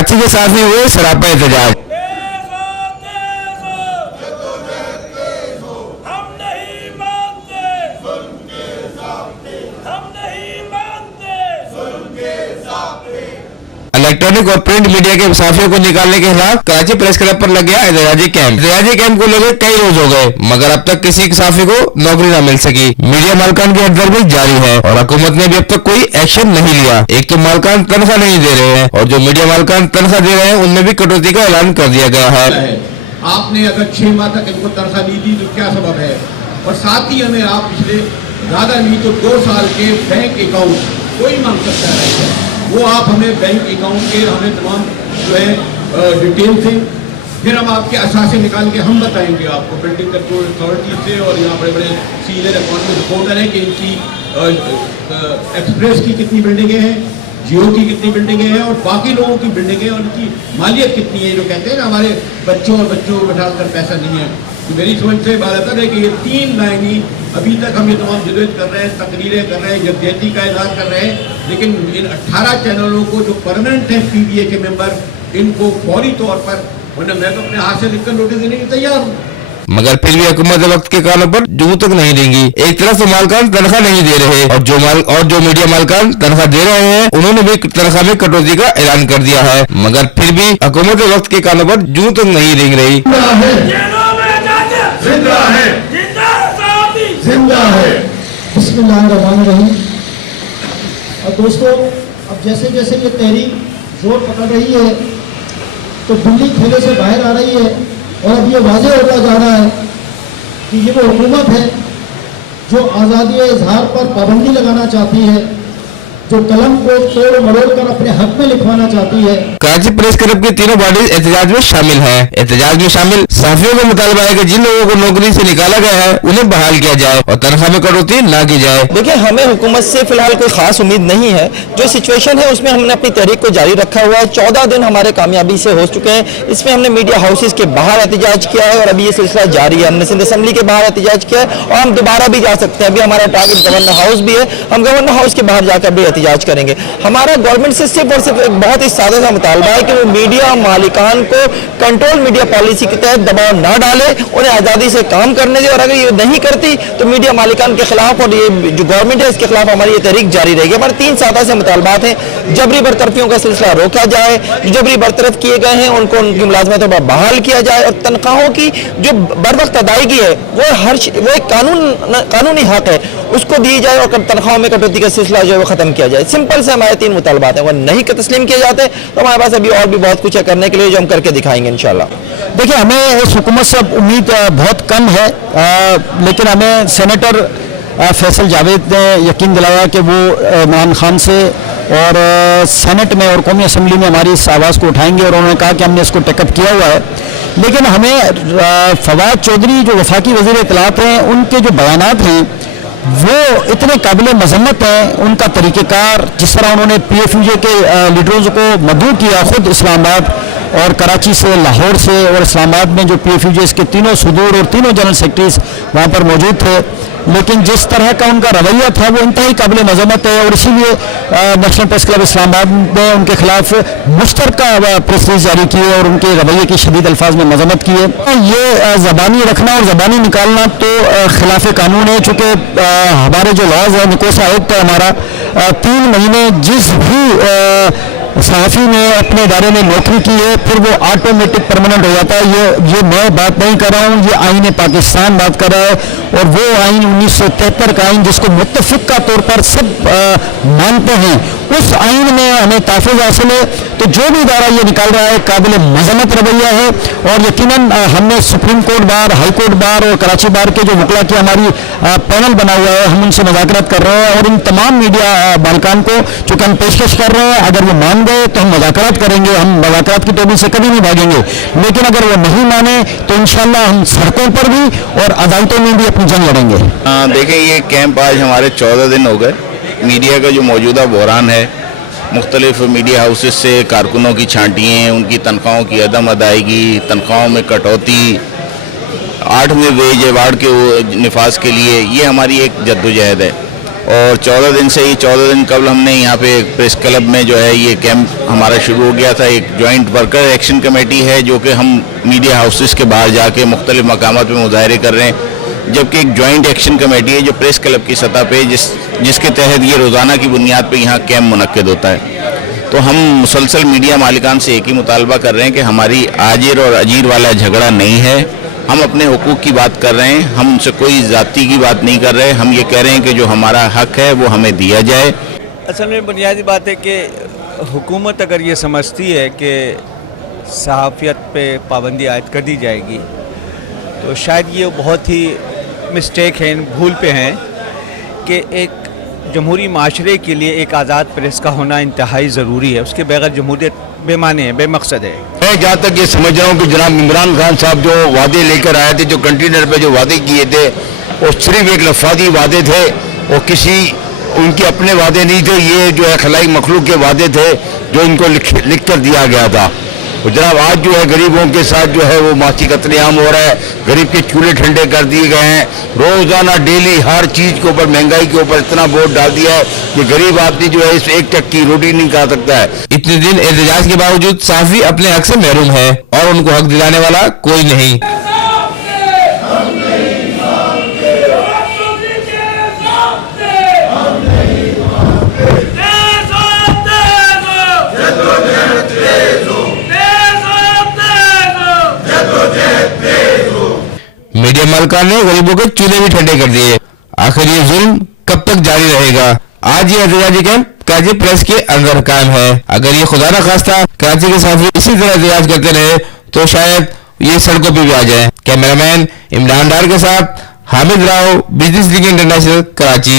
कराची के साथ ही हुए सरापा एहतजाज। इलेक्ट्रॉनिक और प्रिंट मीडिया के मुसाफिरों को निकालने के खिलाफ कराची प्रेस क्लब पर लग गया एहतजाजी कैंप को लगे कई रोज हो गए, मगर अब तक किसी मुसाफिर को नौकरी न मिल सकी। मीडिया मालकान की हड़ताल जारी है और हुकूमत ने भी अब तक कोई एक्शन नहीं लिया। एक तो मालकान तनख्वाह नहीं दे रहे हैं और जो मीडिया मालकान तनख्वाह दे रहे हैं उनमें भी कटौती का ऐलान कर दिया गया है। आपने अगर 6 माह तक इनको तनख्वाह नहीं दी तो क्या सबब है? और साथ ही हमें आप पिछले ज्यादा नहीं तो 2 साल के बैंक अकाउंट कोई मांग सकता है, वो आप हमें बैंक अकाउंट के हमें तमाम जो है डिटेल से फिर हम आपके असासे निकाल के हम बताएंगे आपको बिल्डिंग कंट्रोल अथॉरिटी से और यहाँ बड़े बड़े सीनियर अकाउंट रिपोर्टर हैं कि इनकी एक्सप्रेस की कितनी बिल्डिंगें हैं, जियो की कितनी बिल्डिंगें हैं और बाकी लोगों की बिल्डिंगें और उनकी मालियत कितनी है। जो कहते हैं ना हमारे बच्चों को बैठा कर पैसा नहीं है, तो मेरी समझ से बात है कि ये 3 लाइन ही अभी तक हम ये तमाम जदोजहद कर रहे हैं, तकरीरें कर रहे हैं, जद्दीयती का इजहार कर रहे हैं, लेकिन इन 18 चैनलों को जो परमानेंट है PBA के मेंबर, इनको फौरी तौर पर, वरना मैं तो अपने हाथ से लिखकर नोटिस देने के तैयार हूँ। मगर फिर भी हुकूमत वक्त के कानों पर जूं तक नहीं देंगी। एक तरफ से मालकान तनख्वाह नहीं दे रहे और जो मीडिया मालकान तनख्वाह दे रहे हैं उन्होंने भी तनख्वाह में कटौती का ऐलान कर दिया है, मगर फिर भी हुकूमत वक्त के कानों पर जूं तक नहीं रेंग रही। जिंदा है। बिस्मिल्लाहिर्रहमानिर्रहीम। और दोस्तों, अब जैसे जैसे ये तहरीक जोर पकड़ रही है तो बिल्ली खेले से बाहर आ रही है और अब ये वाज़ेह होता जा रहा है कि ये वो हुकूमत है जो आज़ादी इजहार पर पाबंदी लगाना चाहती है, जो कलम को तोड़ मरोड़ कर अपने हक में लिखवाना चाहती है। कराची प्रेस क्लब की तीनों बॉडीज एहतजाज में शामिल हैं। एहतजाज में शामिल सहाफियों का मुतालबा है कि जिन लोगों को नौकरी से निकाला गया है उन्हें बहाल किया जाए और तनख्वाह में कटौती न की जाए। देखिए, हमें हुकूमत से फिलहाल कोई खास उम्मीद नहीं है। जो सिचुएशन है उसमें हमने अपनी तहरीक को जारी रखा हुआ है। 14 दिन हमारे कामयाबी से हो चुके हैं। इसमें हमने मीडिया हाउसेज के बाहर एहतजाज किया है और अभी ये सिलसिला जारी है। हमने सिंध असम्बली के बाहर एहतजाज किया है और हम दोबारा भी जा सकते हैं। अभी हमारा टारगेट गवर्नर हाउस भी है, हम गवर्नर हाउस के बाहर जाकर भी एहतजाज करेंगे। हमारा गवर्नमेंट से सिर्फ और सिर्फ एक बहुत ही सादा सा मुतालबा है कि वो मीडिया मालिकान को कंट्रोल मीडिया पॉलिसी के तहत दबाव ना डाले, उन्हें आज़ादी से काम करने दे और अगर ये नहीं करती तो मीडिया मालिकान के खिलाफ और ये जो गवर्नमेंट है इसके खिलाफ हमारी ये तहरीक जारी रहेगी। हमारे 3 सादा से मुतालबात हैं। जबरी बरतरफियों का सिलसिला रोका जाए, जो जबरी बरतरफ किए गए हैं उनको उनकी मुलाजमतों पर बहाल किया जाए और तनख्वाहों की जो बर वक्त अदायगी है वो एक कानूनी हक है, उसको दी जाए और तनख्वाहों में कटौती का सिलसिला जो है वो खत्म किया जाए। सिंपल से हमारे 3 मुतालबात हैं। वो नहीं तस्लीम किए जाते तो हमारे पास अभी और भी बहुत कुछ है करने के लिए जो हम करके दिखाएंगे इंशाल्लाह। देखिए, हमें इस हुकूमत से उम्मीद बहुत कम है, लेकिन हमें सेनेटर फैसल जावेद ने यकीन दिलाया कि वो इमरान खान से और सेनेट में और कौमी असम्बली में हमारी इस आवाज़ को उठाएंगे और उन्होंने कहा कि हमने इसको टेकअप किया हुआ है। लेकिन हमें फवाद चौधरी जो वफाकी वज़ीर इत्तलाआत हैं उनके जो बयानात हैं वो इतने काबिल मजम्मत हैं। उनका तरीक़ेकार, जिस तरह उन्होंने PFUJ के लीडरों को मदऊ किया, ख़ुद इस्लामाबाद और कराची से, लाहौर से और इस्लामाबाद में जो PFUJ के तीनों सदूर और तीनों जनरल सेक्रेटरीज वहाँ पर मौजूद थे, लेकिन जिस तरह का उनका रवैया था वो इंतहाई काबिल मजम्मत है और इसीलिए नेशनल प्रेस क्लब इस्लामाबाद ने उनके खिलाफ मुश्तरका प्रेस रिलीज जारी की है और उनके रवैये की शदीद अल्फाज में मजम्मत की है। ये ज़बानी रखना और ज़बानी निकालना तो खिलाफ कानून है, चूँकि हमारे जो लॉज है, निकोसा एक्ट है हमारा, 3 महीने जिस भी सहाफ़ी ने अपने इदारे में नौकरी की है फिर वो ऑटोमेटिक परमानेंट हो जाता है। ये मैं बात नहीं कर रहा हूँ, ये आईन पाकिस्तान बात कर रहा है और वो आईन 1973 का आईन जिसको मुत्तफ़िक़ा तौर पर सब मानते हैं, उस आईन में हमें तहफ़्फ़ुज़ हासिल है। तो जो भी इदारा ये निकाल रहा है काबिल मज़म्मत रवैया है और यकीनन हमने supreme court bar, high court bar और कराची बार के जो वकला की हमारी पैनल बना हुआ है, हम उनसे मुज़ाकरात कर रहे हैं और इन तमाम मीडिया मालिकान को चूँकि हम पेशकश कर रहे हैं, अगर वो मान गए तो हम मुज़ाकरात करेंगे, हम मुज़ाकरात की टेबल से कभी नहीं भागेंगे, लेकिन अगर वो नहीं माने तो इंशाअल्लाह हम सड़कों पर भी और अदालतों में भी अपनी जंग लड़ेंगे। देखें, ये कैंप आज हमारे 14 दिन हो गए। मीडिया का जो मौजूदा बहरान है, मुख्तलिफ मीडिया हाउसेस से कारकुनों की छांटियाँ, उनकी तनख्वाहों की अदम अदायगी, तनख्वाहों में कटौती, 8वें वेज अवार्ड के नफाज के लिए, ये हमारी एक जद्दोजहद है और 14 दिन से ही 14 दिन कबल हमने यहाँ पे प्रेस क्लब में जो है ये कैंप हमारा शुरू हो गया था। एक जॉइंट वर्कर एक्शन कमेटी है जो कि हम मीडिया हाउसेस के बाहर जाके मुख्तलिफ मकामात पे मुजाहरे कर रहे हैं, जबकि एक जॉइंट एक्शन कमेटी है जो प्रेस क्लब की सतह पे जिसके तहत ये रोज़ाना की बुनियाद पे यहाँ कैंप मुनक्किद होता है। तो हम मुसलसल मीडिया मालिकान से एक ही मुतालबा कर रहे हैं कि हमारी आजिर और अजीर वाला झगड़ा नहीं है, हम अपने हुकूक की बात कर रहे हैं, हम उनसे कोई ज़ाती की बात नहीं कर रहे। हम ये कह रहे हैं कि जो हमारा हक है वो हमें दिया जाए। असल में बुनियादी बात है कि हुकूमत अगर ये समझती है कि सहाफ़ियत पे पाबंदी आयद कर दी जाएगी तो शायद ये बहुत ही मिस्टेक है, भूल पे हैं कि एक जमहूरी माशरे के लिए एक आज़ाद प्रेस का होना इंतहाई ज़रूरी है। उसके बगैर जमहूरियत बेमाने है, बेमकसद है। मैं जहाँ तक ये समझ रहा हूँ कि जनाब इमरान खान साहब जो वादे लेकर आए थे, जो कंटेनर पे जो वादे किए थे, वो सिर्फ एक लफादी वादे थे और किसी उनके अपने वादे नहीं थे। ये जो है खलाई मखलूक के वादे थे जो इनको लिख कर दिया गया था। और जनाब आज जो है गरीबों के साथ जो है वो मासी कत्लेआम हो रहा है, गरीब के चूल्हे ठंडे कर दिए गए हैं। रोज़ाना डेली हर चीज़ के ऊपर महंगाई के ऊपर इतना बोझ डाल दिया है कि गरीब आदमी जो है इस एक टक की रोटी नहीं खा सकता है। इतने दिन एहतजाज के बावजूद साफी अपने हक से महरूम है और उनको हक दिलाने वाला कोई नहीं। मीडिया मालिकान ने गरीबों के चूल्हे भी ठंडे कर दिए। आखिर ये जुल्म कब तक जारी रहेगा? आज ये एहतजाजी कैंप कराची प्रेस के अंदर कायम है। अगर ये खुदा न खास्ता कराची के साफी इसी तरह एहतजाज करते रहे तो शायद ये सड़कों पे भी आ जाए। कैमरामैन इमरान डार के साथ Hamid Rao, business league international, Karachi.